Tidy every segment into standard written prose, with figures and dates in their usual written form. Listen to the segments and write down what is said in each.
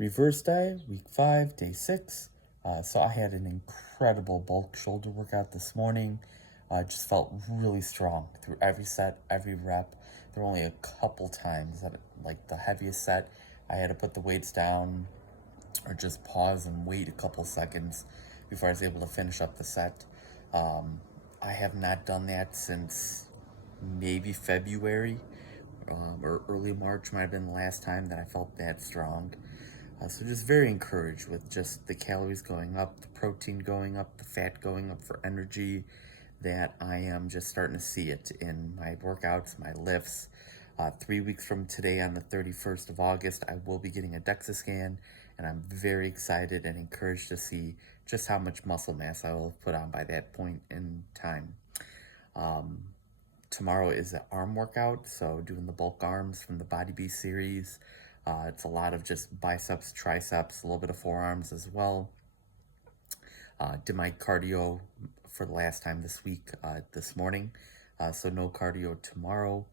Reverse diet, week 5, day 6. So I had an incredible bulk shoulder workout this morning. Just felt really strong through every set, every rep. There were only a couple times that, like the heaviest set, I had to put the weights down or just pause and wait a couple seconds before I was able to finish up the set. Um, I have not done that since maybe February, or early March might have been the last time that I felt that strong. So just very encouraged with just the calories going up, the protein going up, the fat going up for energy, that I am just starting to see it in my workouts, my lifts. 3 weeks from today, on the 31st of August, I will be getting a DEXA scan, and I'm very excited and encouraged to see just how much muscle mass I will have put on by that point in time. Tomorrow is an arm workout, so doing the bulk arms from the Body Beast series. It's a lot of just biceps, triceps, a little bit of forearms as well. Did my cardio for the last time this week, this morning, so no cardio tomorrow,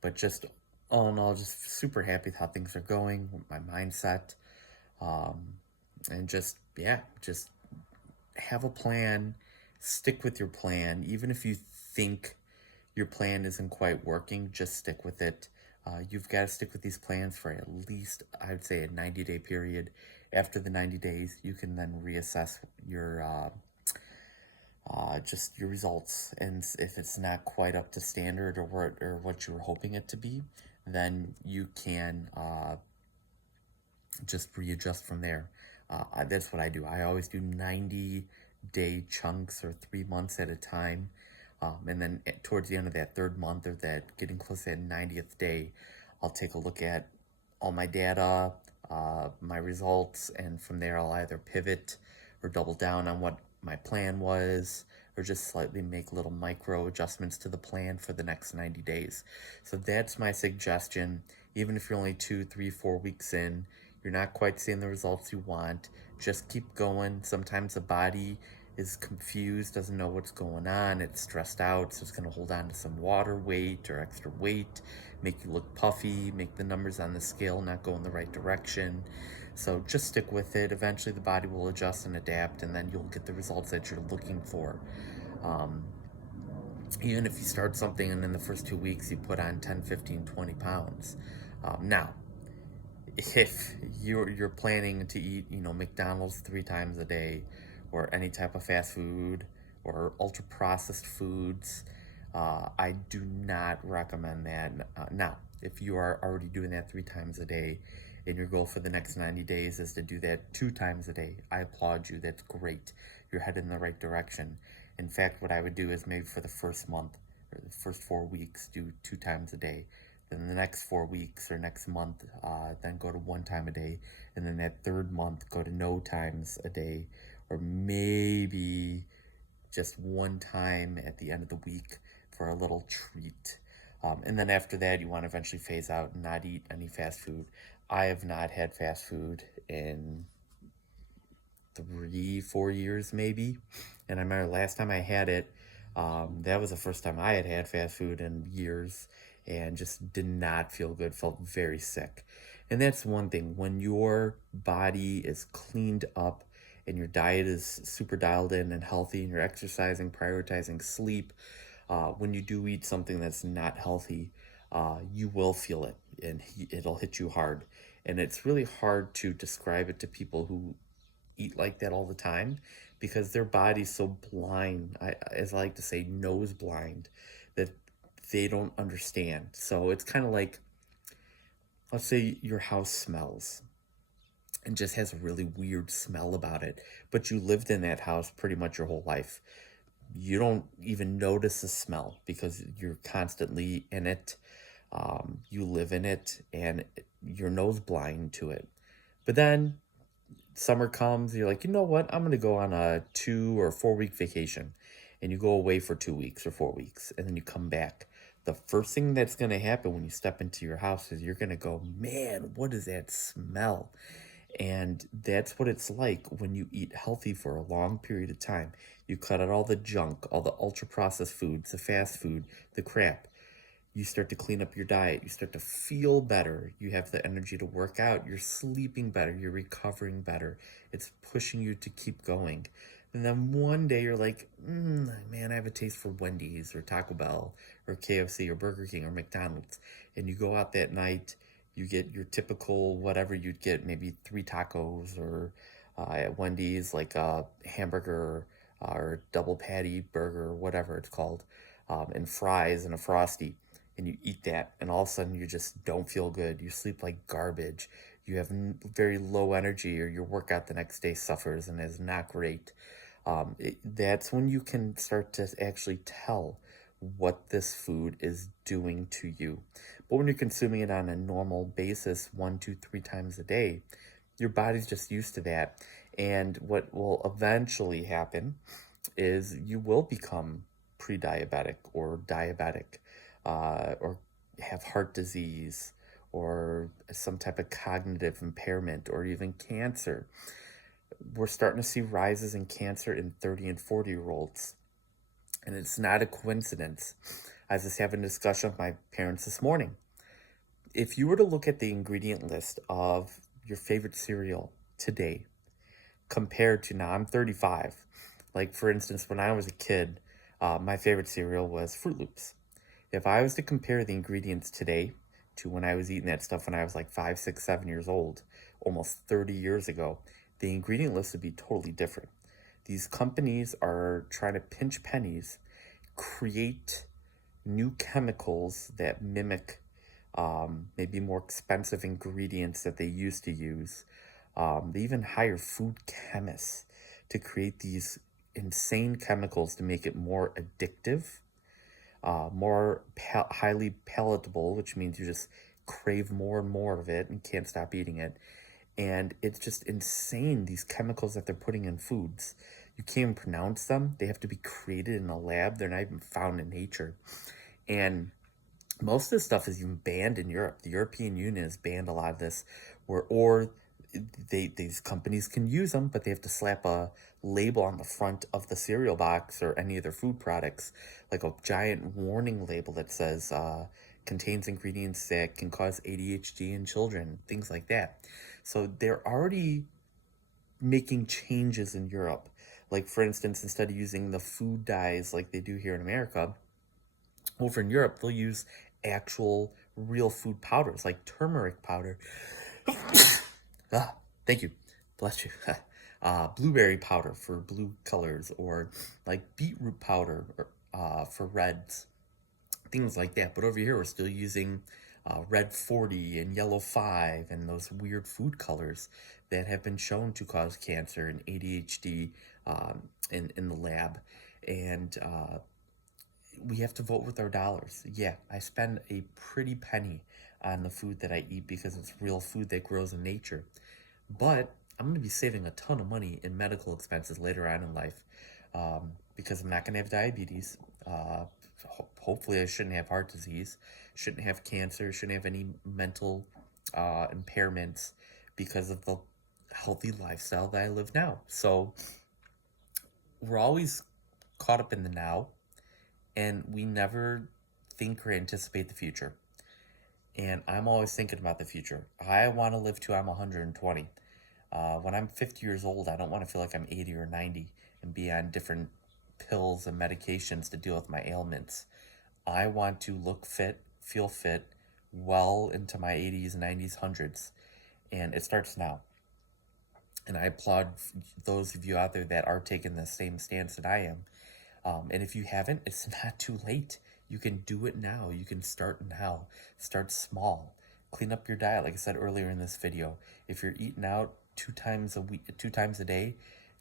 but just all in all, just super happy with how things are going, with my mindset, and just have a plan, stick with your plan, even if you think your plan isn't quite working, just stick with it. You've got to stick with these plans for at least, I would say, a 90-day period. After the 90 days, you can then reassess your just your results, and if it's not quite up to standard or what you were hoping it to be, then you can just readjust from there. That's what I do. I always do 90-day chunks or 3 months at a time. And then towards the end of that third month, or that getting close to that 90th day, I'll take a look at all my data, my results, and from there I'll either pivot or double down on what my plan was, or just slightly make little micro adjustments to the plan for the next 90 days. So that's my suggestion. Even if you're only 2, 3, 4 weeks in, you're not quite seeing the results you want, just keep going. Sometimes the body is confused, doesn't know what's going on, it's stressed out, so it's going to hold on to some water weight or extra weight, make you look puffy, make the numbers on the scale not go in the right direction. So just stick with it. Eventually the body will adjust and adapt, and then you'll get the results that you're looking for. Even if you start something and in the first 2 weeks you put on 10, 15, 20 pounds. Now, if you're planning to eat, McDonald's 3 times a day, or any type of fast food or ultra processed foods, I do not recommend that. Now, if you are already doing that 3 times a day, and your goal for the next 90 days is to do that 2 times a day, I applaud you. That's great. You're headed in the right direction. In fact, what I would do is maybe for the first month or the first 4 weeks, do 2 times a day. Then the next 4 weeks or next month, then go to 1 time a day. And then that third month, go to no times a day, or maybe just 1 time at the end of the week for a little treat. And then after that, you want to eventually phase out and not eat any fast food. I have not had fast food in 3, 4 years maybe. And I remember last time I had it, that was the first time I had had fast food in years, and just did not feel good, felt very sick. And that's one thing, when your body is cleaned up and your diet is super dialed in and healthy, and you're exercising, prioritizing sleep, when you do eat something that's not healthy, you will feel it, and it'll hit you hard. And it's really hard to describe it to people who eat like that all the time, because their body's so blind, as I like to say, nose blind, that they don't understand. So it's kind of like, let's say your house smells and just has a really weird smell about it, but you lived in that house pretty much your whole life. You don't even notice the smell because you're constantly in it. You live in it, and you're nose blind to it. But then summer comes, you're like, you know what? I'm going to go on a 2 or 4 week vacation. And you go away for 2 weeks or 4 weeks, and then you come back. The first thing that's going to happen when you step into your house is you're going to go, man, what is that smell? And that's what it's like when you eat healthy for a long period of time. You cut out all the junk, all the ultra processed foods, the fast food, the crap. You start to clean up your diet. You start to feel better. You have the energy to work out. You're sleeping better. You're recovering better. It's pushing you to keep going. And then one day you're like, man, I have a taste for Wendy's or Taco Bell or KFC or Burger King or McDonald's. And you go out that night, you get your typical whatever you'd get, maybe 3 tacos or at Wendy's, like a hamburger or double patty burger or whatever it's called, and fries and a Frosty. And you eat that, and all of a sudden you just don't feel good. You sleep like garbage. You have very low energy, or your workout the next day suffers and is not great. That's when you can start to actually tell what this food is doing to you. But when you're consuming it on a normal basis, 1, 2, 3 times a day, your body's just used to that. And what will eventually happen is you will become pre-diabetic or diabetic, or have heart disease or some type of cognitive impairment or even cancer. We're starting to see rises in cancer in 30 and 40-year-olds. And it's not a coincidence. I was just having a discussion with my parents this morning. If you were to look at the ingredient list of your favorite cereal today, compared to now, I'm 35. Like, for instance, when I was a kid, my favorite cereal was Fruit Loops. If I was to compare the ingredients today to when I was eating that stuff when I was like 5, 6, 7 years old, almost 30 years ago, the ingredient list would be totally different. These companies are trying to pinch pennies, create new chemicals that mimic maybe more expensive ingredients that they used to use. They even hire food chemists to create these insane chemicals to make it more addictive, more highly palatable, which means you just crave more and more of it and can't stop eating it. And it's just insane, these chemicals that they're putting in foods. You can't even pronounce them. They have to be created in a lab. They're not even found in nature. And most of this stuff is even banned in Europe. The European Union has banned a lot of this, or these companies can use them, but they have to slap a label on the front of the cereal box or any of their food products, like a giant warning label that says contains ingredients that can cause ADHD in children, things like that. So they're already making changes in Europe. Like, for instance, instead of using the food dyes like they do here in America, over in Europe, they'll use actual real food powders like turmeric powder. Thank you. Bless you. Blueberry powder for blue colors, or like beetroot powder for reds, things like that. But over here, we're still using red 40 and yellow 5 and those weird food colors that have been shown to cause cancer and ADHD in the lab. And we have to vote with our dollars. Yeah, I spend a pretty penny on the food that I eat because it's real food that grows in nature. But I'm going to be saving a ton of money in medical expenses later on in life, because I'm not going to have diabetes. Hopefully, I shouldn't have heart disease, shouldn't have cancer, shouldn't have any mental impairments because of the healthy lifestyle that I live now. So we're always caught up in the now, and we never think or anticipate the future. And I'm always thinking about the future. I want to live till I'm 120. When I'm 50 years old, I don't want to feel like I'm 80 or 90 and be on different pills and medications to deal with my ailments. I want to look fit, feel fit, well into my 80s, 90s, 100s. And it starts now. And I applaud those of you out there that are taking the same stance that I am. And if you haven't, it's not too late. You can do it now. You can start now. Start small. Clean up your diet, like I said earlier in this video. If you're eating out 2 times a week, 2 times a day,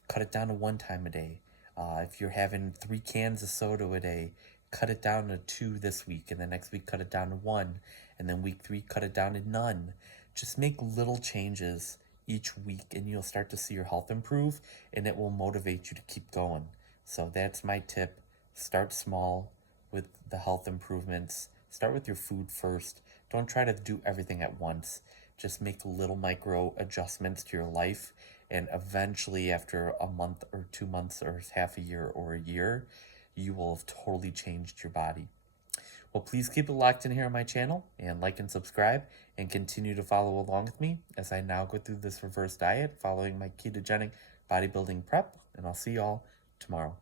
cut it down to 1 time a day. If you're having 3 cans of soda a day, cut it down to 2 this week, and the next week cut it down to 1, and then week 3 cut it down to none. Just make little changes each week, and you'll start to see your health improve, and it will motivate you to keep going. So that's my tip. Start small with the health improvements. Start with your food first. Don't try to do everything at once. Just make little micro adjustments to your life, and eventually after a month or 2 months or half a year or a year, you will have totally changed your body. Well, please keep it locked in here on my channel and like and subscribe and continue to follow along with me as I now go through this reverse diet following my ketogenic bodybuilding prep. And I'll see y'all tomorrow.